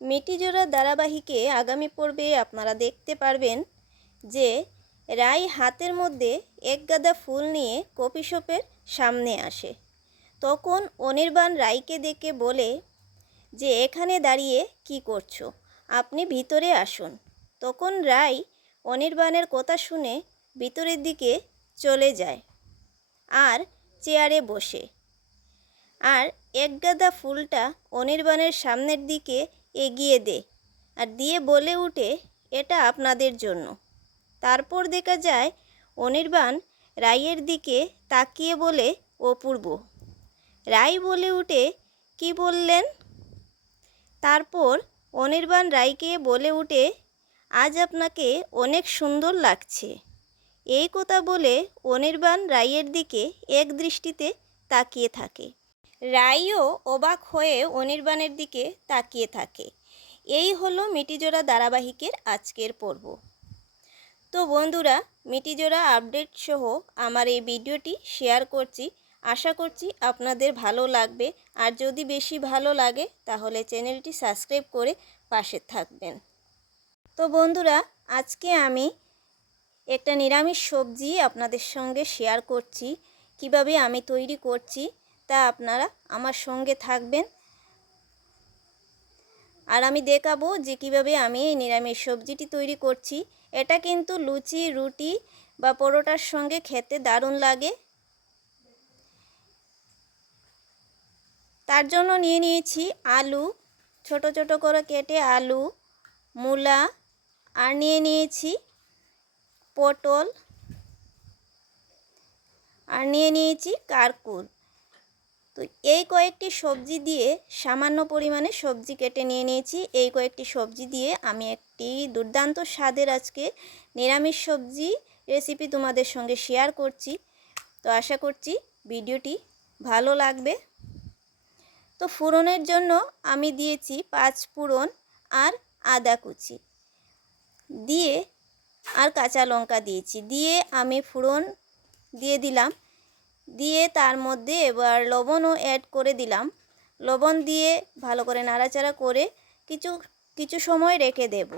মিটিজোড়া ধারাবাহিকে আগামী পর্বে আপনারা দেখতে পারবেন যে রাই হাতের মধ্যে এক গাদা ফুল নিয়ে কপি শপের সামনে আসে। তখন অনির্বাণ রাইকে দেখে বলে, যে এখানে দাঁড়িয়ে কি করছ? আপনি ভিতরে আসুন। তখন রাই অনির্বাণের কথা শুনে ভিতরের দিকে চলে যায় আর চেয়ারে বসে। আর এক গাদা ফুলটা অনির্বাণের সামনের দিকে এগিয়ে দে। আর দিয়ে বলে উঠে, এটা আপনাদের জন্য। তারপর দেখা যায়, অনির্বাণ রায়ের দিকে তাকিয়ে বলে, অপূর্ব। রাই বলে উঠে, কি বললেন? তারপর অনির্বাণ রায়কে বলে উঠে, আজ আপনাকে অনেক সুন্দর লাগছে। এই কথা বলে অনির্বাণ রায়ের দিকে এক দৃষ্টিতে তাকিয়ে থাকে। রাইও অবাক হয়ে অনির্বাণের দিকে তাকিয়ে থাকে। এই হলো মিটিজোড়া ধারাবাহিকের আজকের পর্ব। তো বন্ধুরা, মিটিজোড়া আপডেট সহ আমার এই ভিডিওটি শেয়ার করছি। আশা করছি আপনাদের ভালো লাগবে। আর যদি বেশি ভালো লাগে, তাহলে চ্যানেলটি সাবস্ক্রাইব করে পাশে থাকবেন। তো বন্ধুরা, আজকে আমি একটা নিরামিষ সবজি আপনাদের সঙ্গে শেয়ার করছি। কীভাবে আমি তৈরি করছি তা আপনারা আমার সঙ্গে থাকবেন। আর আমি দেখাবো যে কীভাবে আমি এই নিরামিষ সবজিটি তৈরি করছি। এটা কিন্তু লুচি, রুটি বা পরোটার সঙ্গে খেতে দারুণ লাগে। তার জন্য নিয়ে নিয়েছি আলু, ছোট ছোট করে কেটে আলু, মূলা, আর নিয়ে নিয়েছি পটল, আর নিয়ে নিয়েছি কারকুল। তো এই কয়েকটি সবজি দিয়ে সামান্য পরিমাণে সবজি কেটে নিয়ে নিয়েছি। এই কয়েকটি সবজি দিয়ে আমি একটি দুর্দান্ত স্বাদের আজকে নিরামিষ সবজি রেসিপি তোমাদের সঙ্গে শেয়ার করছি। তো আশা করছি ভিডিওটি ভালো লাগবে। তো ফোড়নের জন্য আমি দিয়েছি পাঁচ ফোড়ন আর আদা কুচি। দিয়ে আর কাঁচা লঙ্কা দিয়েছি। দিয়ে আমি ফোড়ন দিয়ে দিলাম। দিয়ে তার মধ্যে এবার লবণও অ্যাড করে দিলাম। লবণ দিয়ে ভালো করে নাড়াচাড়া করে কিছু কিছু সময় রেখে দেব।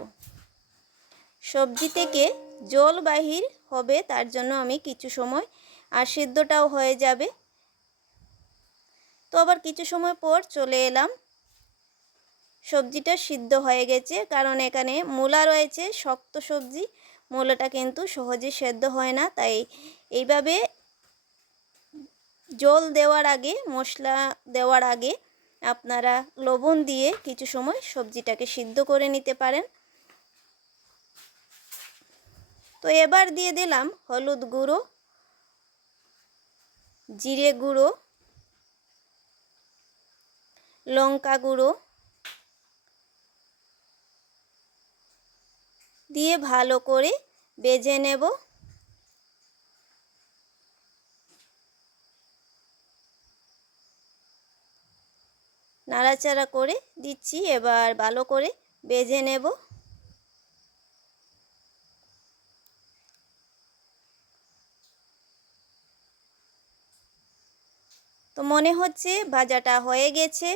সবজি থেকে জল বাহির হবে, তার জন্য আমি কিছু সময়, আর সিদ্ধটাও হয়ে যাবে। তো আবার কিছু সময় পর চলে এলাম। সবজিটা সিদ্ধ হয়ে গেছে, কারণ এখানে মূলা রয়েছে, শক্ত সবজি। মূলাটা কিন্তু সহজে সেদ্ধ হয় না, তাই এইভাবে জল দেওয়ার আগে, মশলা দেওয়ার আগে আপনারা লবণ দিয়ে কিছু সময় সবজিটাকে সিদ্ধ করে নিতে পারেন। তো এবার দিয়ে দিলাম হলুদ গুঁড়ো, জিরে গুঁড়ো, লঙ্কা গুঁড়ো। দিয়ে ভালো করে বেজে নেব। নাড়াচাড়া করে দিচ্ছি, এবার ভালো করে বেজে নেব। তো মনে হচ্ছে ভাজাটা হয়ে গেছে।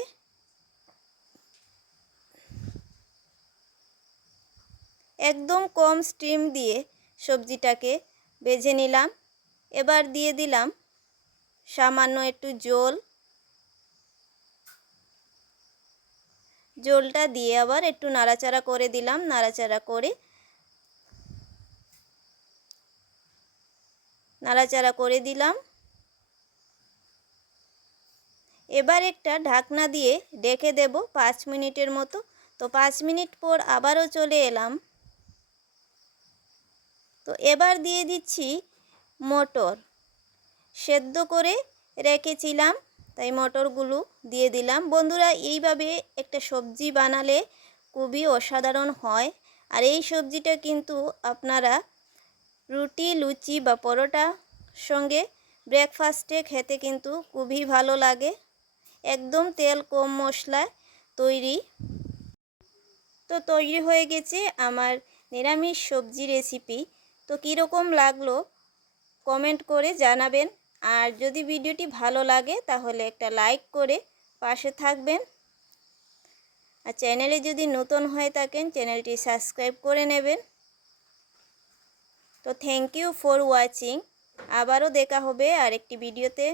একদম কম স্টিম দিয়ে সবজিটাকে বেজে নিলাম। এবার দিয়ে দিলাম সামান্য একটু জল। জলটা দিয়ে আবার একটু নাড়াচাড়া করে দিলাম, নাড়াচাড়া করে নাড়াচাড়া করে দিলাম। এবার একটা ঢাকনা দিয়ে ডেকে দেব পাঁচ মিনিটের মতো। তো পাঁচ মিনিট পর আবারও চলে এলাম। তো এবার দিয়ে দিচ্ছি মটর। সেদ্ধ করে রেখেছিলাম। তাই মটরগুলো দিয়ে দিলাম। বন্ধুরা, এইভাবে একটা সবজি বানালে খুবই অসাধারণ হয়। আর এই সবজিটা কিন্তু আপনারা রুটি, লুচি বা পরোটা সঙ্গে ব্রেকফাস্টে খেতে কিন্তু খুবই ভালো লাগে। একদম তেল কম মশলায় তৈরি। তো তৈরি হয়ে গেছে আমার নিরামিষ সবজি রেসিপি তো কীরকম লাগল কমেন্ট করে জানাবেন। আর যদি ভিডিওটি ভালো লাগে, তাহলে একটা লাইক করে পাশে থাকবেন। আর চ্যানেলে যদি নতুন হয়ে থাকেন, চ্যানেলটি সাবস্ক্রাইব করে নেবেন। তো থ্যাংক ইউ ফর ওয়াচিং। আবারও দেখা হবে আরেকটি ভিডিওতে।